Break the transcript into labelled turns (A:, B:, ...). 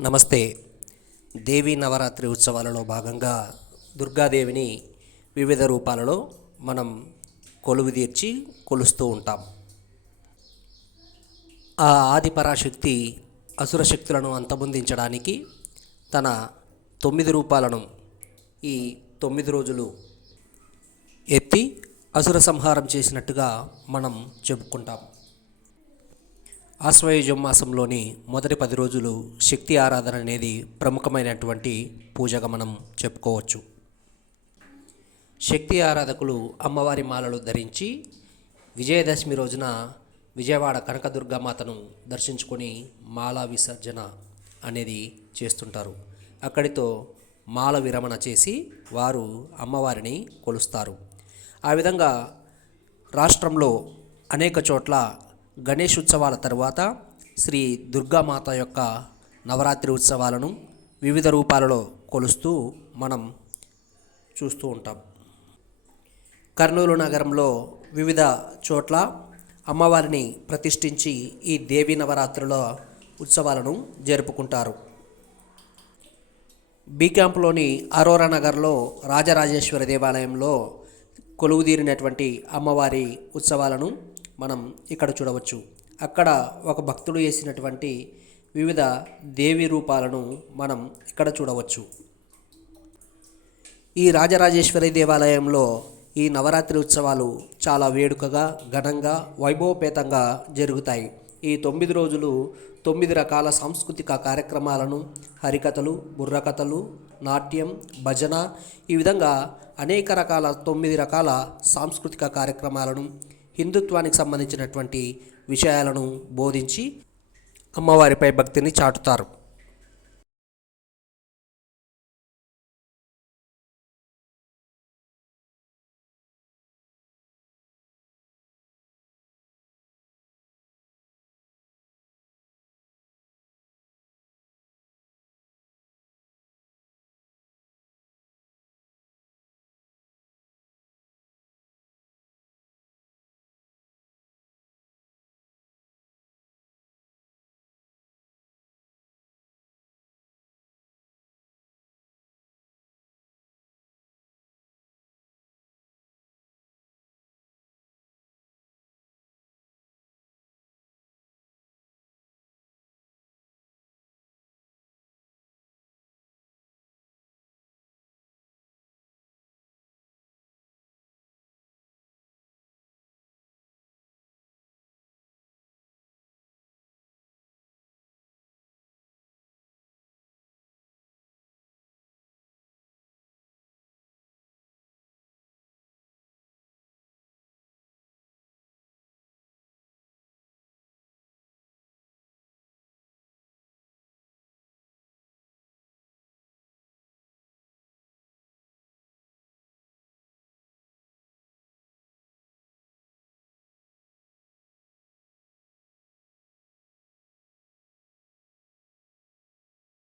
A: నమస్తే. దేవీ నవరాత్రి ఉత్సవాలలో భాగంగా దుర్గాదేవిని వివిధ రూపాలలో మనం కొలువు తీర్చి కొలుస్తూ ఉంటాం. ఆ ఆదిపరాశక్తి అసుర శక్తులను అంతమొందించడానికి తన తొమ్మిది రూపాలను ఈ తొమ్మిది రోజులు ఎత్తి అసుర సంహారం చేసినట్టుగా మనం చెప్పుకుంటాం. ఆశ్వయుజం మాసంలోని మొదటి పది రోజులు శక్తి ఆరాధన అనేది ప్రముఖమైనటువంటి పూజగా మనం చెప్పుకోవచ్చు. శక్తి ఆరాధకులు అమ్మవారి మాలలు ధరించి విజయదశమి రోజున విజయవాడ కనకదుర్గామాతను దర్శించుకొని మాలా విసర్జన అనేది చేస్తుంటారు. అక్కడితో మాల విరమణ చేసి వారు అమ్మవారిని కొలుస్తారు. ఆ విధంగా రాష్ట్రంలో అనేక చోట్ల గణేష్ ఉత్సవాల తరువాత శ్రీ దుర్గామాత యొక్క నవరాత్రి ఉత్సవాలను వివిధ రూపాలలో కొలుస్తూ మనం చూస్తూ ఉంటాం. కర్నూలు నగరంలో వివిధ చోట్ల అమ్మవారిని ప్రతిష్ఠించి ఈ దేవి నవరాత్రుల ఉత్సవాలను జరుపుకుంటారు. బీ క్యాంప్లోని అరోరా నగర్లో రాజరాజేశ్వరి దేవాలయంలో కొలువుదీరినటువంటి అమ్మవారి ఉత్సవాలను మనం ఇక్కడ చూడవచ్చు. అక్కడ ఒక భక్తుడు వేసినటువంటి వివిధ దేవి రూపాలను మనం ఇక్కడ చూడవచ్చు. ఈ రాజరాజేశ్వరి దేవాలయంలో ఈ నవరాత్రి ఉత్సవాలు చాలా వేడుకగా ఘనంగా వైభవపేతంగా జరుగుతాయి. ఈ తొమ్మిది రోజులు తొమ్మిది రకాల సాంస్కృతిక కార్యక్రమాలను హరికథలు బుర్రకథలు నాట్యం భజన ఈ విధంగా అనేక రకాల తొమ్మిది రకాల సాంస్కృతిక కార్యక్రమాలను హిందుత్వానికి సంబంధించినటువంటి విషయాలను బోధించి అమ్మవారిపై భక్తిని చాటుతారు.